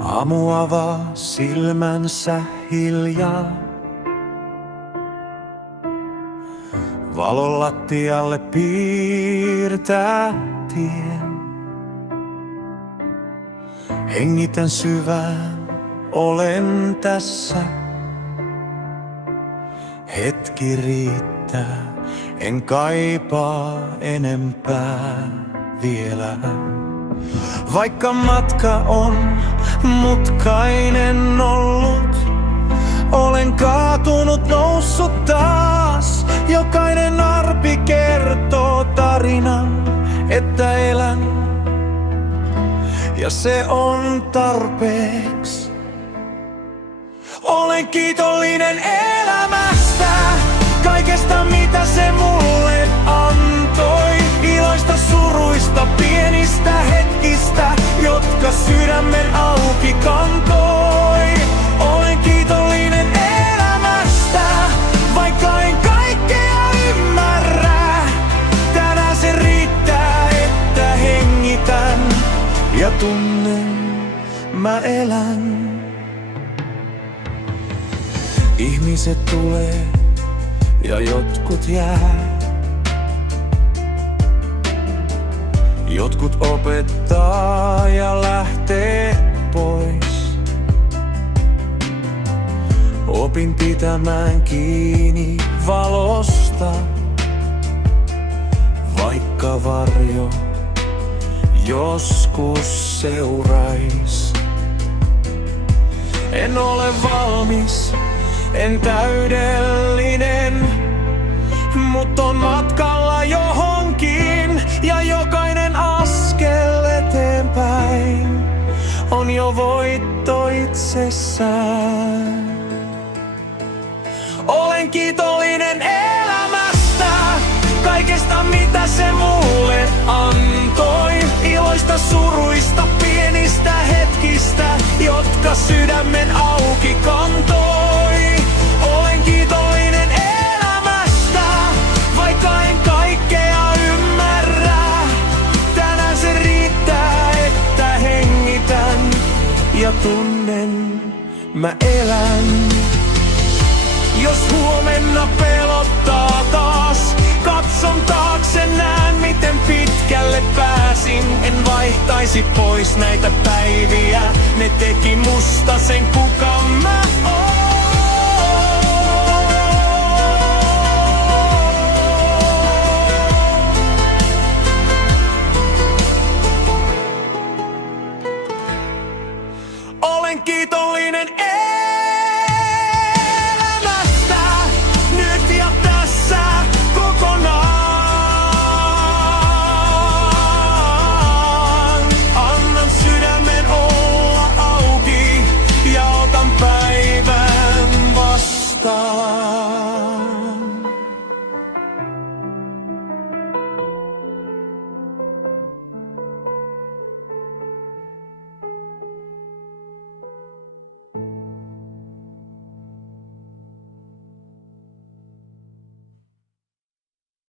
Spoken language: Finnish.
Aamu avaa silmänsä hiljaa. Valo lattialle piirtää tien. Hengitän syvään, olen tässä. Hetki riittää, en kaipaa enempää vielä. Vaikka matka on mutkainen ollut, olen kaatunut, noussut taas. Jokainen arpi kertoo tarinan, että elän, ja se on tarpeeks. Olen kiitollinen elämästä, kaikesta mitä se mulle antoi. Iloista, suruista, pienistä hetkistä, jotka sydämen auki kantoi. Olen kiitollinen elämästä, vaikka en kaikkea ymmärrä. Tänään se riittää, että hengitän ja tunnen, mä elän. Ihmiset tulee ja jotkut jää. Jotkut opettaa ja lähtee pois. Opin pitämään kiinni valosta, vaikka varjo joskus seurais. En ole valmis, en täydellinen, mut on matkalla johonkin, ja jokainen askel eteenpäin on jo voitto itsessään. Olen kiitollinen elämästä, kaikesta mitä se mulle antoi. Iloista, suruista, pienistä hetkistä, jotka sydämen auki kantoi. Olen kiitollinen elämästä, vaikka en kaikkea ymmärrä. Tänään se riittää, että hengitän ja tunnen, mä elän. Jos huomenna pelottaa taas, katson taakse, näen miten pitkälle pääsin. En vaihtaisi pois näitä päiviä, ne teki musta sen kuka mä